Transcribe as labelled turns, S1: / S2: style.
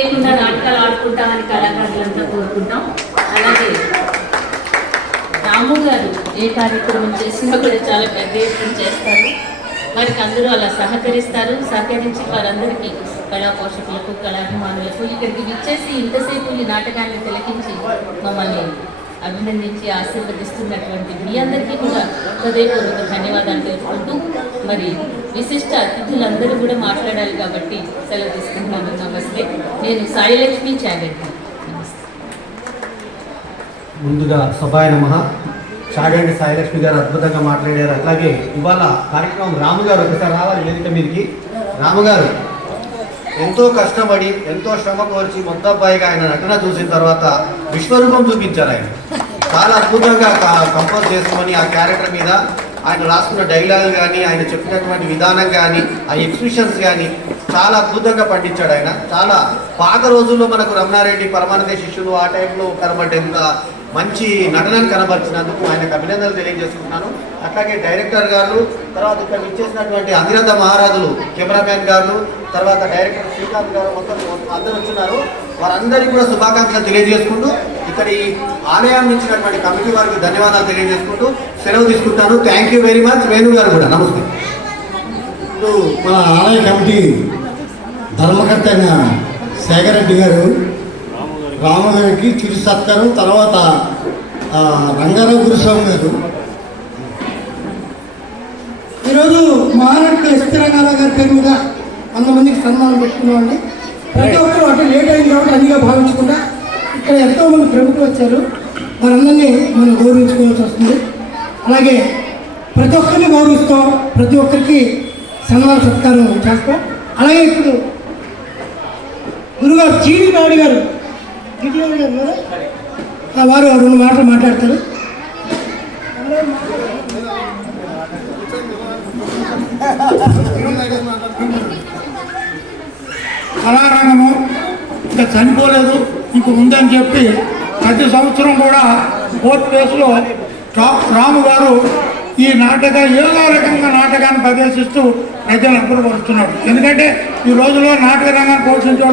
S1: లేకుండా నాటకాలు ఆడుకుంటామని కళాకారులంతా కోరుకుంటాం. అలాగే రాము గారు ఏ కార్యక్రమం చేసినా కూడా చాలా పెద్ద ఎత్తున చేస్తారు. వారికి అందరూ అలా సహకరిస్తారు. సహకరించి వారందరికీ కళా పోషకులకు కళాభిమానులకు ఇక్కడికి విచ్చేసి ఇంతసేపు ఈ నాటకాన్ని తిలకించి మమ్మల్ని అభినందించి ఆశీర్వదిస్తున్నటువంటి మీ అందరికీ కూడా హృదయపూర్వక ధన్యవాదాలు తెలుపుకుంటూ మరి విశిష్ట అతిథులందరూ కూడా మాట్లాడాలి కాబట్టి సెలవు తీసుకుంటున్నాను. నమస్తే నేను సాయిలక్ష్మి చాగంటి
S2: ముందుగా సభాయ నమ. చాగండి సాయిలక్ష్మి గారు అద్భుతంగా మాట్లాడారు. అట్లాగే ఇవాళ కార్యక్రమం రాము గారు ఒకసారి రావాలి వేదిక మీదకి. రాము గారు ఎంతో కష్టపడి ఎంతో శ్రమ కోర్చి మొత్తబ్బాయిగా ఆయన నటన చూసిన తర్వాత విశ్వరూపం చూపించారు ఆయన. చాలా అద్భుతంగా కంపోజ్ చేసుకొని ఆ క్యారెక్టర్ మీద ఆయన రాసుకున్న డైలాగ్ కానీ ఆయన చెప్పినటువంటి విధానం కానీ ఆ ఎక్స్ప్రెషన్స్ కానీ చాలా అద్భుతంగా పండించాడు ఆయన. చాలా పాత రోజుల్లో మనకు రమణారెడ్డి పరమానంద శిష్యులు ఆ టైంలో కనబడేంత మంచి నటనను కనబరిచినందుకు ఆయనకు అభినందనలు తెలియజేసుకుంటున్నాను. అట్లాగే డైరెక్టర్ గారు తర్వాత ఇక్కడ ఇచ్చేసినటువంటి అనిరంధ మహారాజులు కెమెరామ్యాన్ గారు తర్వాత డైరెక్టర్ శ్రీకాంత్ గారు మొత్తం అందరు వచ్చినారు. వారందరికీ కూడా శుభాకాంక్షలు తెలియజేసుకుంటూ ఇక్కడ ఈ ఆలయాన్ని ఇచ్చినటువంటి కమిటీ వారికి ధన్యవాదాలు తెలియజేసుకుంటూ సెలవు తీసుకుంటాను. Thank you very much Venu garu కూడా నమస్తే.
S3: ఇప్పుడు మన ఆలయ కమిటీ ధర్మకర్త అయిన శేఖర్ రెడ్డి గారు రామగారికి చిరు సత్కారం తర్వాత ఆ, రంగారావు గురుస్వామి గారు.
S4: ఈరోజు మహానాడు ఎస్పీ రంగారావు గారి పేరు మీద వంద మందికి సన్మానం పెట్టుకున్నామండి. ప్రతి ఒక్కరు అంటే లేట్ అయింది కాబట్టి అదిగా భావించకుండా ఇక్కడ ఎంతో మంది ప్రముఖులు వచ్చారు. వారందరినీ మనం గౌరవించుకోవాల్సి వస్తుంది. అలాగే ప్రతి ఒక్కరిని గౌరవిస్తాం. ప్రతి ఒక్కరికి సన్మాన సత్కారం చేస్తాం. అలాగే ఇప్పుడు గురుగారు చీడి నాయుడు గారు చీడి నాయుడు గారు కదా? వారు రెండు మాటలు మాట్లాడతారు.
S5: ఇంకా చనిపోలేదు. ఇంక ఉందని చెప్పి ప్రతి సంవత్సరం కూడా ఫోర్త్ ప్లేస్లో రాము గారు ఈ నాటక ఏదో రకంగా నాటకాన్ని ప్రదర్శిస్తూ ప్రజలను అప్పుడుపరుస్తున్నాడు ఎందుకంటే ఈ రోజుల్లో నాటక రంగాన్ని పోషించే